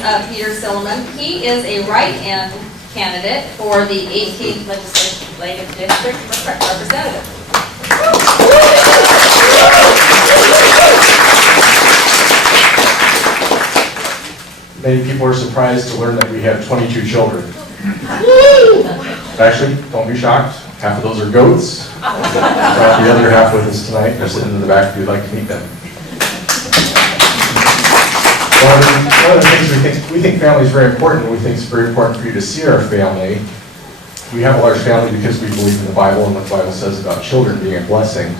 Peter Silliman. He is a write-in candidate for the 18th Legislative District Representative. Many people are surprised to learn that we have 22 children. Actually, don't be shocked. Half of those are goats. Brought the other half with us tonight. They're sitting in the back if you'd like to meet them. One of the things we think family is very important. We think it's very important for you to see our family. We have a large family because we believe in the Bible and what the Bible says about children being a blessing.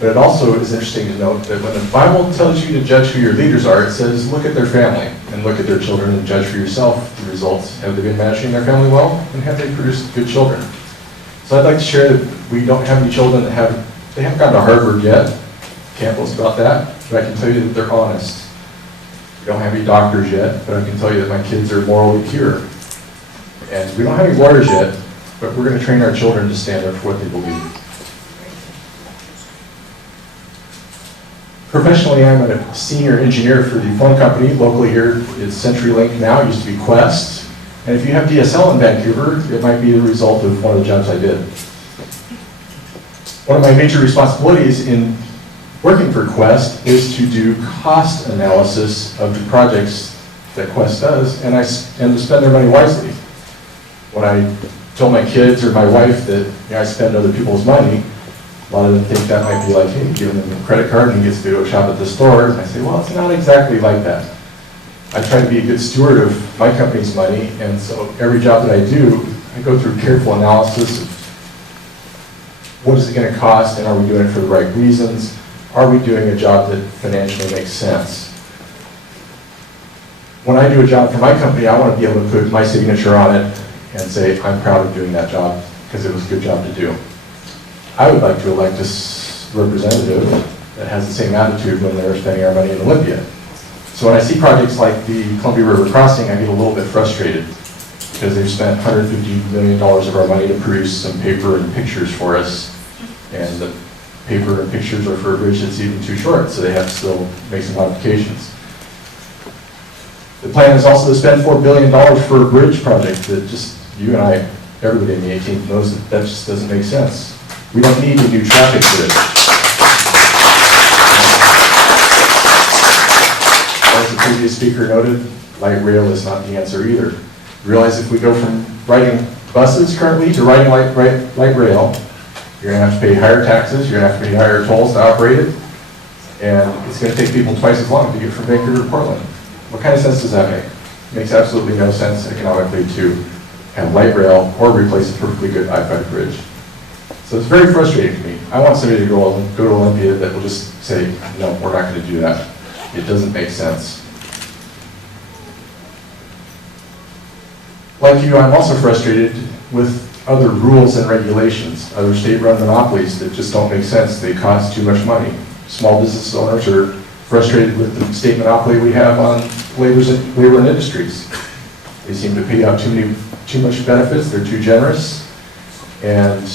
But it also is interesting to note that when the Bible tells you to judge who your leaders are, it says look at their family and look at their children and judge for yourself the results. Have they been managing their family well? And have they produced good children? So I'd like to share that we don't have any children that haven't gone to Harvard yet. Can't boast about that. But I can tell you that they're honest. We don't have any doctors yet, but I can tell you that my kids are morally pure. And we don't have any lawyers yet, but we're going to train our children to stand up for what they believe. Professionally, I'm a senior engineer for the phone company. Locally here is CenturyLink now, it used to be Quest. And if you have DSL in Vancouver, it might be the result of one of the jobs I did. One of my major responsibilities in working for Quest is to do cost analysis of the projects that Quest does, and to spend their money wisely. When I tell my kids or my wife that I spend other people's money, a lot of them think that might be like, hey, giving them a credit card and he gets to go shop at the store. And I say, well, it's not exactly like that. I try to be a good steward of my company's money, and so every job that I do, I go through careful analysis of what is it going to cost, and are we doing it for the right reasons? Are we doing a job that financially makes sense? When I do a job for my company, I want to be able to put my signature on it and say, I'm proud of doing that job because it was a good job to do. I would like to elect a representative that has the same attitude when they're spending our money in Olympia. So when I see projects like the Columbia River Crossing, I get a little bit frustrated because they've spent $150 million of our money to produce some paper and pictures for us. And the paper and pictures are for a bridge that's even too short, so they have to still make some modifications. The plan is also to spend $4 billion for a bridge project that just, you and I, everybody in the 18th knows that just doesn't make sense. We don't need a new traffic bridge. As the previous speaker noted, light rail is not the answer either. Realize if we go from riding buses currently to riding light rail, you're going to have to pay higher taxes, you're going to have to pay higher tolls to operate it, and it's going to take people twice as long to get from Vancouver to Portland. What kind of sense does that make? It makes absolutely no sense economically to have light rail or replace a perfectly good I-5 bridge. So it's very frustrating to me. I want somebody to go to Olympia that will just say, no, we're not going to do that. It doesn't make sense. Like you, I'm also frustrated with other rules and regulations, other state-run monopolies that just don't make sense. They cost too much money. Small business owners are frustrated with the state monopoly we have on labor and industries. They seem to pay out too much benefits, they're too generous, and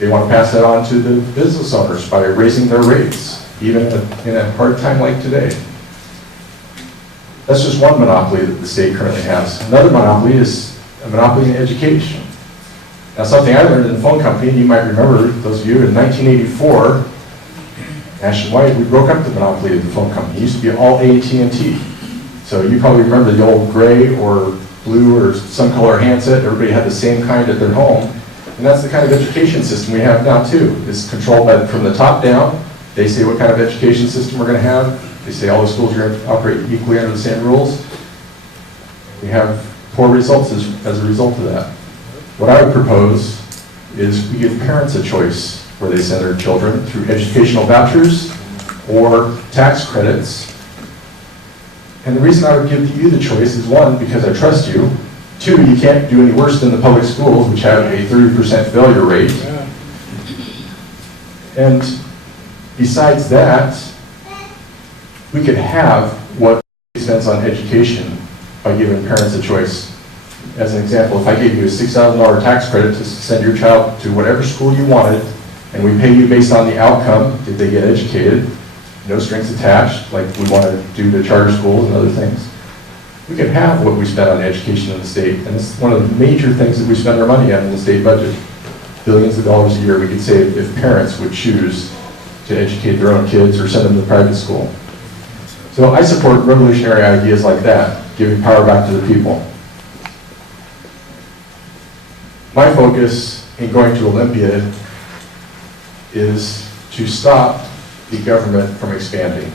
they want to pass that on to the business owners by raising their rates, even in a hard time like today. That's just one monopoly that the state currently has. Another monopoly is a monopoly in education. Now, something I learned in the phone company, you might remember, those of you, in 1984, nationwide, we broke up the monopoly of the phone company. It used to be all AT&T. So you probably remember the old gray or blue or some color handset. Everybody had the same kind at their home. And that's the kind of education system we have now too. It's controlled from the top down. They say what kind of education system we're going to have. They say all the schools are going to operate equally under the same rules. We have poor results as a result of that. What I would propose is we give parents a choice where they send their children through educational vouchers or tax credits. And the reason I would give you the choice is, one, because I trust you. Two, you can't do any worse than the public schools, which have a 30% failure rate. And besides that, we could have what spends on education by giving parents a choice. As an example, if I gave you a $6,000 tax credit to send your child to whatever school you wanted, and we pay you based on the outcome, did they get educated, no strings attached, like we want to do to charter schools and other things, we could have what we spend on education in the state, and it's one of the major things that we spend our money on in the state budget. Billions of dollars a year we could save if parents would choose to educate their own kids or send them to private school. So I support revolutionary ideas like that, giving power back to the people. My focus in going to Olympia is to stop the government from expanding.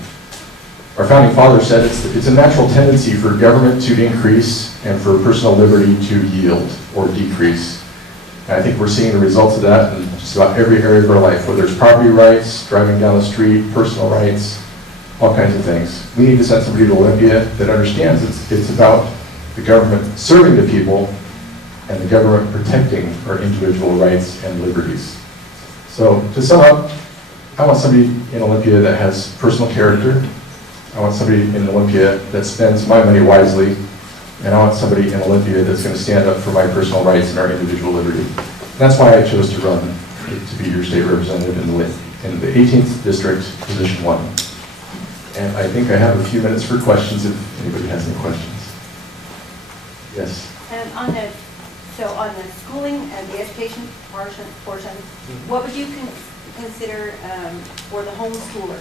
Our founding fathers said it's a natural tendency for government to increase and for personal liberty to yield or decrease. And I think we're seeing the results of that in just about every area of our life, whether it's property rights, driving down the street, personal rights, all kinds of things. We need to send somebody to Olympia that understands it's about the government serving the people and the government protecting our individual rights and liberties. So to sum up, I want somebody in Olympia that has personal character. I want somebody in Olympia that spends my money wisely. And I want somebody in Olympia that's going to stand up for my personal rights and our individual liberty. That's why I chose to run to be your state representative in the 18th District, Position 1. And I think I have a few minutes for questions if anybody has any questions. Yes? And on the schooling and the education portion, what would you consider for the homeschooler?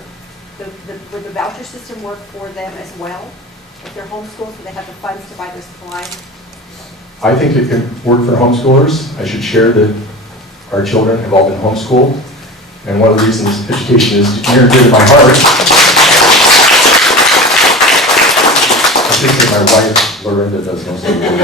Would the voucher system work for them as well? If they're homeschooled, do they have the funds to buy their supplies? I think it can work for homeschoolers. I should share that our children have all been homeschooled. And one of the reasons education is near and dear to my heart. I think that my wife, Lorinda, does most of the work.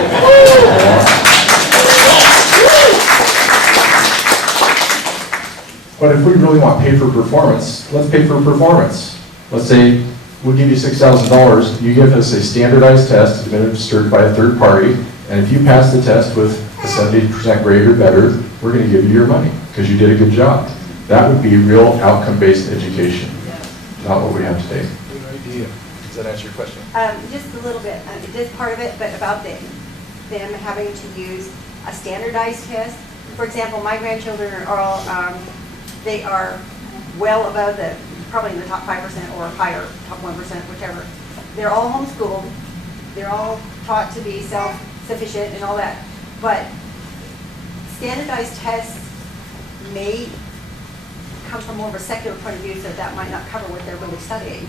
But if we really want pay for performance, let's pay for performance. Let's say we'll give you $6,000, you give us a standardized test administered by a third party, and if you pass the test with a 70% grade or better, we're going to give you your money because you did a good job. That would be real outcome-based education, not what we have today. Good idea. Does that answer your question? Just a little bit, just part of it, but about them having to use a standardized test. For example, my grandchildren are all, they are well above probably in the top 5% or higher, top 1%, whichever. They're all homeschooled. They're all taught to be self-sufficient and all that. But standardized tests may come from more of a secular point of view, so that might not cover what they're really studying.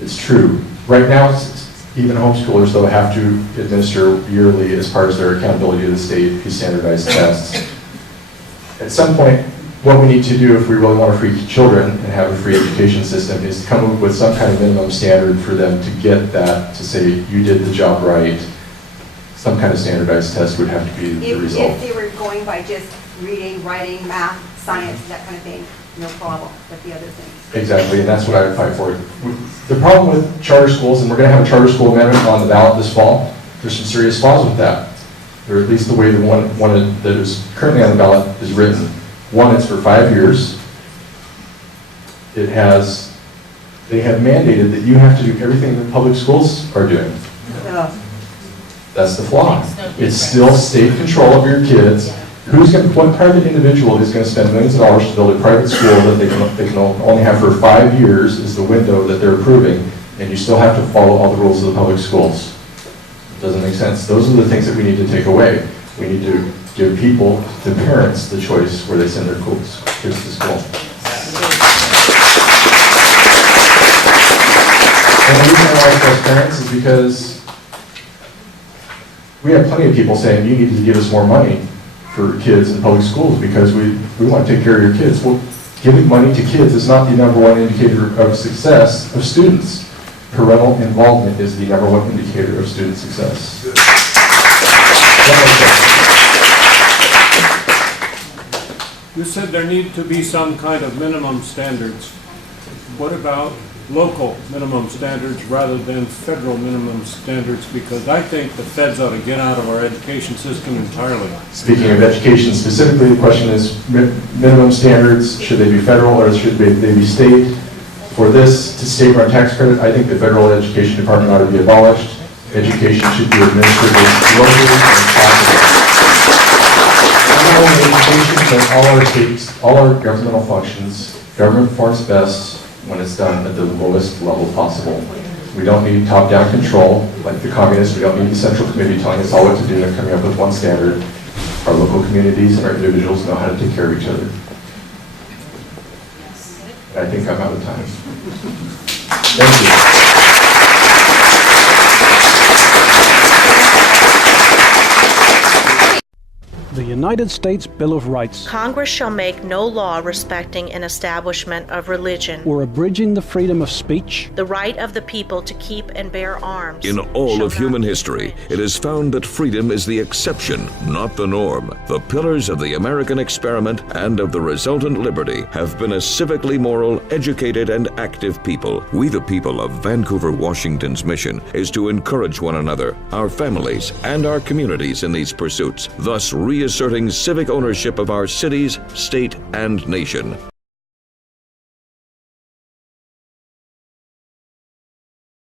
It's true. Right now, even homeschoolers, though, have to administer yearly, as part of their accountability to the state, these standardized tests. At some point, what we need to do if we really want to free children and have a free education system is come up with some kind of minimum standard for them to get that, to say you did the job right. Some kind of standardized test would have to be the result. If they were going by just reading, writing, math, science, that kind of thing, no problem, but the other things. Exactly, and that's what I would fight for. The problem with charter schools, and we're going to have a charter school amendment on the ballot this fall, there's some serious flaws with that. Or at least the way the one that is currently on the ballot is written. One, it's for 5 years. They have mandated that you have to do everything that public schools are doing. That's the flaw. It's still state control of your kids. What private individual is going to spend millions of dollars to build a private school that they can only have for 5 years is the window that they're approving, and you still have to follow all the rules of the public schools. It doesn't make sense. Those are the things that we need to take away. We need to give people, the parents, the choice where they send their kids to school. And the reason I like those parents is because we have plenty of people saying you need to give us more money for kids in public schools because we want to take care of your kids. Well, giving money to kids is not the #1 indicator of success of students. Parental involvement is the #1 indicator of student success. You said there need to be some kind of minimum standards. What about local minimum standards rather than federal minimum standards? Because I think the feds ought to get out of our education system entirely. Speaking of education specifically, the question is minimum standards, should they be federal or should they be state? For this, to state-run tax credit, I think the federal education department ought to be abolished. Education should be administered locally and properly. Not only education, but all our governmental functions, government performs best when it's done at the lowest level possible. We don't need top-down control like the communists. We don't need the central committee telling us all what to do and coming up with one standard. Our local communities and our individuals know how to take care of each other. And I think I'm out of time. Thank you. The United States Bill of Rights, Congress shall make no law respecting an establishment of religion, or abridging the freedom of speech, the right of the people to keep and bear arms. In all shall of not human be history, infringed. it is found that freedom is the exception, not the norm. The pillars of the American experiment and of the resultant liberty have been a civically moral, educated, and active people. We, the people of Vancouver, Washington's mission is to encourage one another, our families, and our communities in these pursuits, thus reasserting civic ownership of our cities, state, and nation.